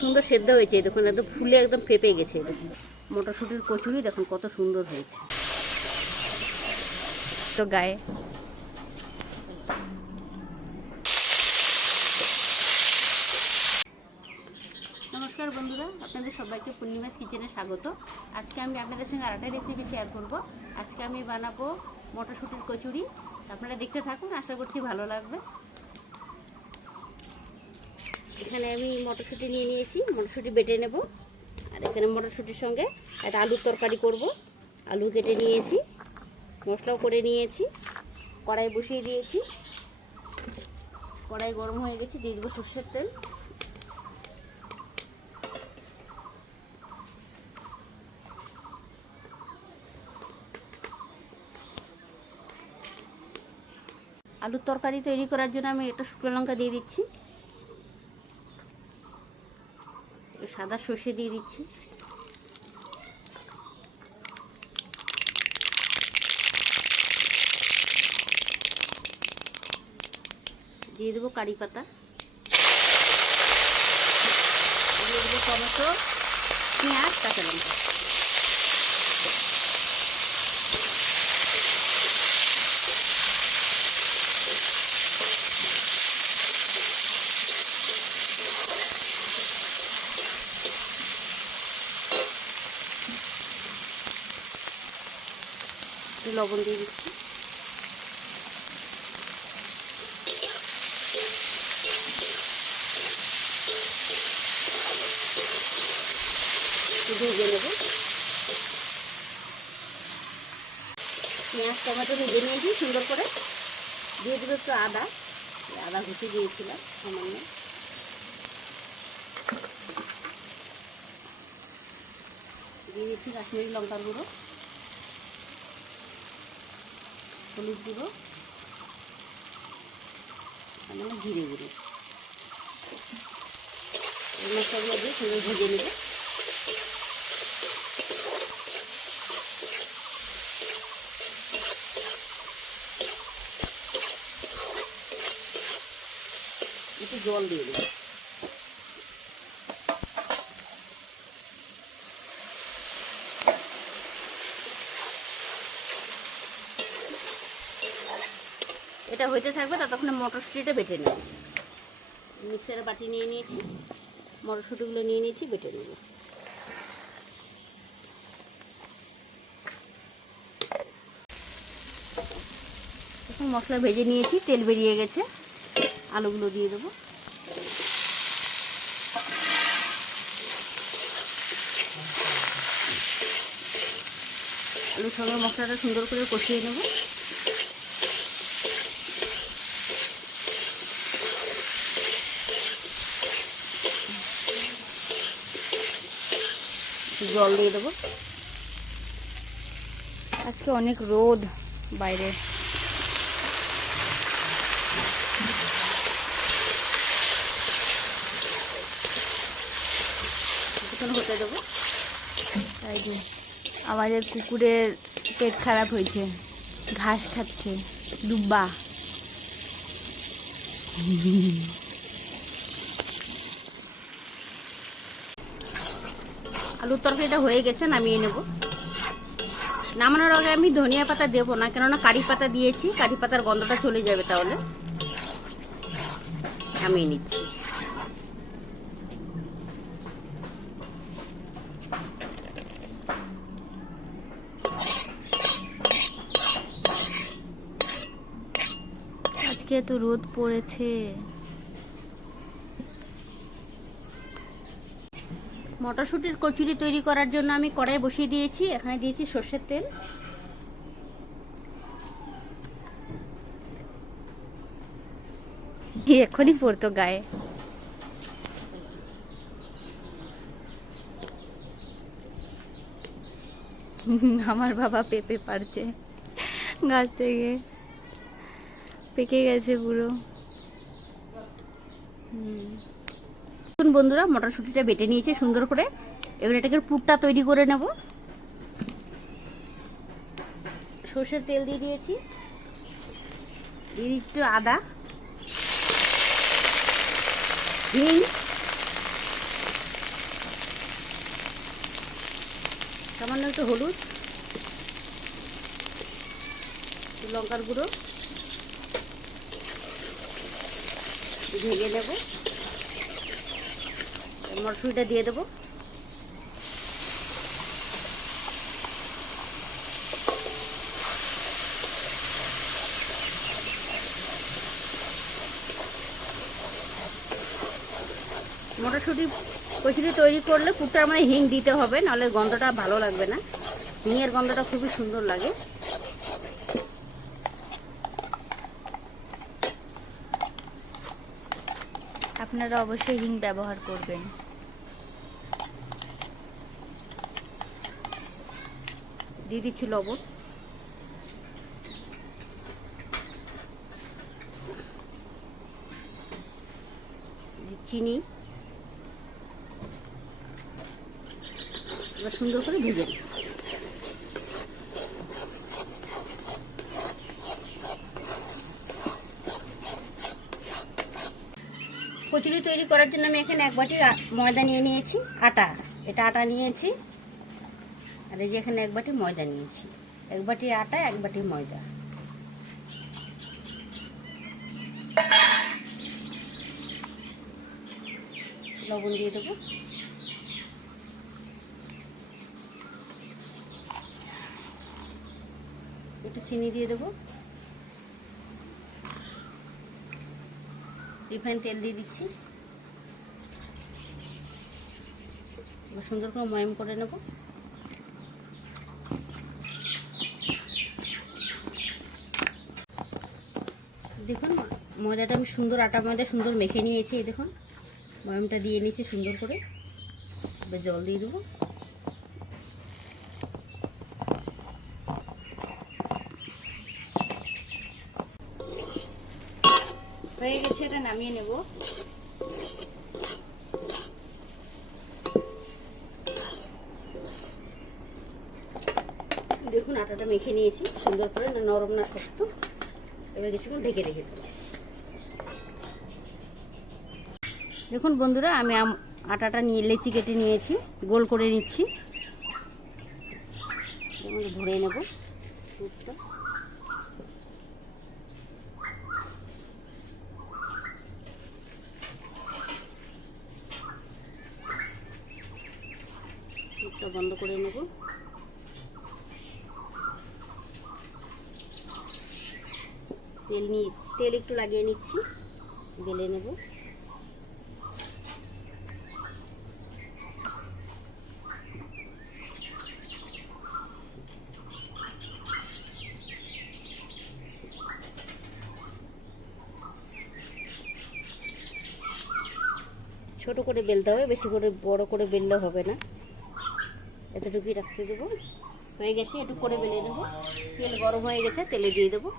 সুন্দর সেদ্ধ হয়েছে, দেখুন একদম ফুলে একদম ফেপে গেছে। দেখুন মটরশুঁটির কচুরি দেখুন কত সুন্দর হয়েছে তো গায়ে। নমস্কার বন্ধুরা, আপনাদের সবাইকে পূর্ণিমাস কিচেনে স্বাগত। আজকে আমি আপনাদের সঙ্গে আরেকটা রেসিপি শেয়ার করব। আজকে আমি বানাবো মটরশুঁটির কচুরি। আপনারা দেখতে থাকুন, আশা করছি ভালো লাগবে। এখানে আমি মটরশুঁটি নিয়ে নিয়েছি, মটরশুঁটি বেটে নেব। আর এখানে মটরশুঁটির সঙ্গে একটা আলুর তরকারি করব। আলু কেটে নিয়েছি, মশলাও করে নিয়েছি, কড়াই বসিয়ে দিয়েছি। কড়াই গরম হয়ে গেছে, দিয়ে দেবো সর্ষের তেল। আলুর তরকারি তৈরি করার জন্য আমি একটা শুকনো লঙ্কা দিয়ে দিচ্ছি, সাদা সর্ষে দিয়ে দিচ্ছি, দিয়ে দেবো কারি পাতা, দিয়ে দেবো টমেটো, পেঁয়াজ, কাঁচা লঙ্কা। লবণ দিয়ে দিচ্ছি, ভেজে নেব। পেঁয়াজ টমেটো ভেজে নিয়েছি সুন্দর করে। দিয়ে দেবো একটু আদা, আদা ঘুষে দিয়েছিলাম সামান্য। দিয়ে দিচ্ছি কাশ্মীরি লঙ্কার গুঁড়ো, হলুদ গুঁড়ো, সামান্য জিরে গুঁড়ো। এই মশলাগুলো দিয়ে সুন্দর ভেজে নেব। একটু জল দিয়ে দেবো। এটা হইতে থাকবে, ততক্ষণে মটরশুঁটিটা বেটে নেব। মিক্সারে বাটি নিয়ে নিয়েছি, মটরশুঁটিগুলো নিয়ে নিয়েছি, বেটে নেব। এখন মশলা ভেজে নিয়েছি, তেল বেরিয়ে গেছে, আলুগুলো দিয়ে দেবো। আলুর সঙ্গে মশলাটা সুন্দর করে কষিয়ে নেব। জল দিয়ে দেবো। আজকে অনেক রোদ বাইরে। কিছুক্ষণ হতে দেবো। তাই যে আমাদের কুকুরের পেট খারাপ হয়েছে, ঘাস খাচ্ছে, দুব্বা। আলুর তরকারিটা হয়ে গেছে, নামিয়ে নেব। নামানোর আগে আমি ধনিয়া পাতা দেবো না, কেননা কারি পাতা দিয়েছি, কারি পাতার গন্ধটা চলে যাবে। তাহলে নামিয়ে নিচ্ছি। আজকে এত রোদ পড়েছে। মটরশুঁটির কচুরি তৈরি করার জন্য আমি কড়াই বসিয়ে দিয়েছি। এখানে দিয়েছি সর্ষের তেল, এখনই পড়তো গায়ে। আমার বাবা পেঁপে পারছে গাছ থেকে, পেকে গেছে পুরো। বন্ধুরা মটরশুঁটিটা বেটে নিয়েছি সুন্দর করে। এবার এটাকে পুরটা তৈরি করে নেব। সর্ষের তেল দিয়ে দিয়েছি, দিয়ে দিচ্ছি একটু আদা, হিং, সামান্য একটু হলুদ, একটু লঙ্কার গুঁড়ো, ভেজে নেব। মটরশুঁটিটা দিয়ে দেবো। মটরশুঁটি কচুরি তৈরি করলে পুরটার মানে হিং দিতে হবে, নাহলে গন্ধটা ভালো লাগবে না। হিঙের গন্ধটা খুবই সুন্দর লাগে। আপনারা অবশ্যই হিং ব্যবহার করবেন। দিয়ে দিচ্ছি লবণ, চিনি, এবার সুন্দর করে ভেজে নিই। কচুরি তৈরি করার জন্য আমি এখানে 1 বাটি ময়দা নিয়ে নিয়েছি, আটা। এটা আটা নিয়েছি, আর এই যে এখানে 1 বাটি ময়দা নিয়েছি। 1 বাটি আটা, 1 বাটি ময়দা। লবণ দিয়ে দেবো। একটু চিনি দিয়ে দেবো। রিফাইন তেল দিয়ে দিচ্ছি। এবার সুন্দর করে ময়াম করে নেব। দেখুন ময়দাটা আমি সুন্দর, আটা ময়দা সুন্দর মেখে নিয়েছি। এই দেখুন ময়ামটা দিয়ে নিয়েছি সুন্দর করে। এবার জল দিয়ে দেবো। হয়ে গেছে, এটা নামিয়ে নেব। দেখুন আটাটা মেখে নিয়েছি সুন্দর করে, না নরম না শক্ত। এবার কিছুক্ষণ ঢেকে রেখে দেবো। দেখুন বন্ধুরা, আমি আটাটা নিয়ে লেচি কেটে নিয়েছি, গোল করে নিচ্ছি। যেমন ভরে নেব দুধটা। দুধটা বন্ধ করে নেব। তেল একটু লাগিয়ে নিচ্ছি, বেলে নেব। ছোট করে বেলতে হবে, বেশি করে বড় করে বেললে হবে না। এতটুকুই রাখতে দেবো। হয়ে গেছে, একটু করে বেলে নেবো। তেল গরম হয়ে গেছে, তেলে দিয়ে দেবো।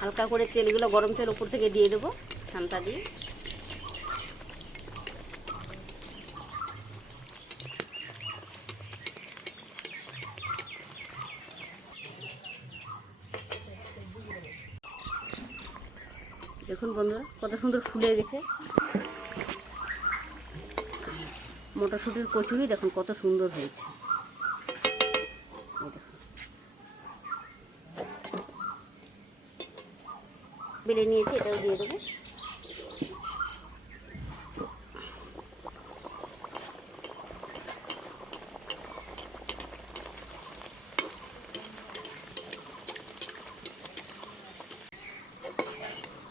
হালকা করে তেলগুলো, গরম তেল উপর থেকে দিয়ে দেবো ছানটা দিয়ে। দেখুন বন্ধুরা কত সুন্দর ফুলে গেছে। মটরশুঁটির কচুরি দেখুন কত সুন্দর হয়েছে। বেলে নিয়েছি, এটাও দিয়ে দেবো।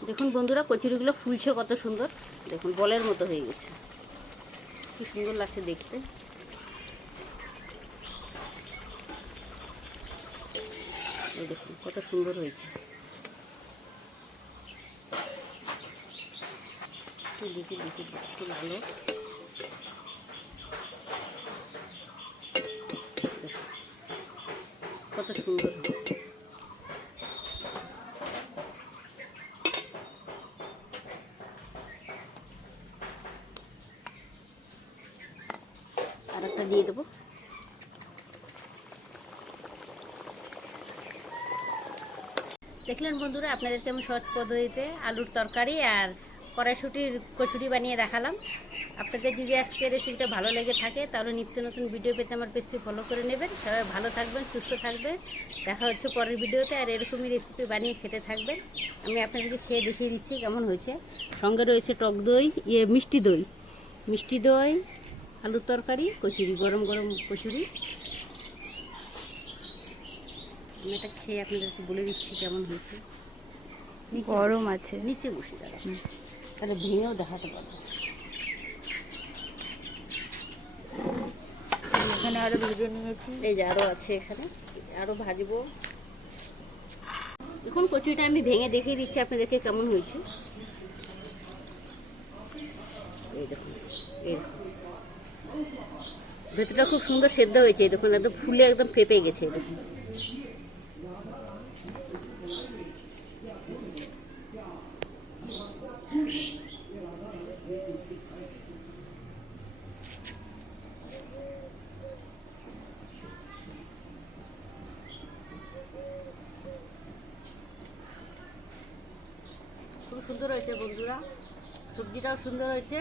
দেখুন বন্ধুরা কচুরিগুলো ফুলছে কত সুন্দর। দেখুন বলের মতো হয়ে গেছে, কি সুন্দর লাগছে দেখতে। এই দেখুন কত সুন্দর হয়েছে। দেখি দেখি একটু ভালো কত সুন্দর। আর একটা দিয়ে দেবো। দেখলেন বন্ধুরা, আপনাদেরকে আমি সহজ পদ্ধতিতে আলুর তরকারি আর কড়াইশুঁটির কচুরি বানিয়ে দেখালাম। আপনাদের যদি আজকে রেসিপিটা ভালো লেগে থাকে তাহলে নিত্য নতুন ভিডিও পেতে আমার পেজটি ফলো করে নেবেন। সবাই ভালো থাকবেন, সুস্থ থাকবেন। দেখা হচ্ছে পরের ভিডিওতে। আর এরকমই রেসিপি বানিয়ে খেতে থাকবেন। আমি আপনাদেরকে খেয়ে দেখিয়ে দিচ্ছি কেমন হয়েছে। সঙ্গে রয়েছে টক দই, মিষ্টি দই, আলুর তরকারি, কচুরি, গরম গরম কচুরি। আমি এটা খেয়ে আপনাদেরকে বলে দিচ্ছি কেমন হয়েছে। গরম আছে। নিচে বসে দাঁড়া, তাহলে ভেঙেও দেখাতে পারবো। এখানে আরো ভেজে নিয়েছি। এই যে আরও আছে, এখানে আরও ভাজবো। এখন কচুরিটা আমি ভেঙে দেখিয়ে দিচ্ছি আপনাদেরকে কেমন হয়েছে। এই দেখুন, ভেতরটা খুব সুন্দর সেদ্ধ হয়েছে। এই দেখুন, একদম ফুলে একদম ফেপে গেছে। এই দেখুন, খুব সুন্দর হয়েছে বন্ধুরা। সবজিটাও সুন্দর হয়েছে।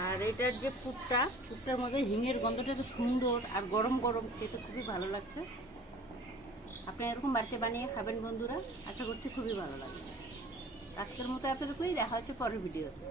আর এটার যে পুরটার মধ্যে হিঙের গন্ধটা তো সুন্দর, আর গরম গরম খেতে খুবই ভালো লাগছে। আপনারা এরকম বাড়িতে বানিয়ে খাবেন বন্ধুরা, আশা করছি খুবই ভালো লাগবে। আজকের মতো এতটুকুই, দেখা হচ্ছে পরের ভিডিওতে।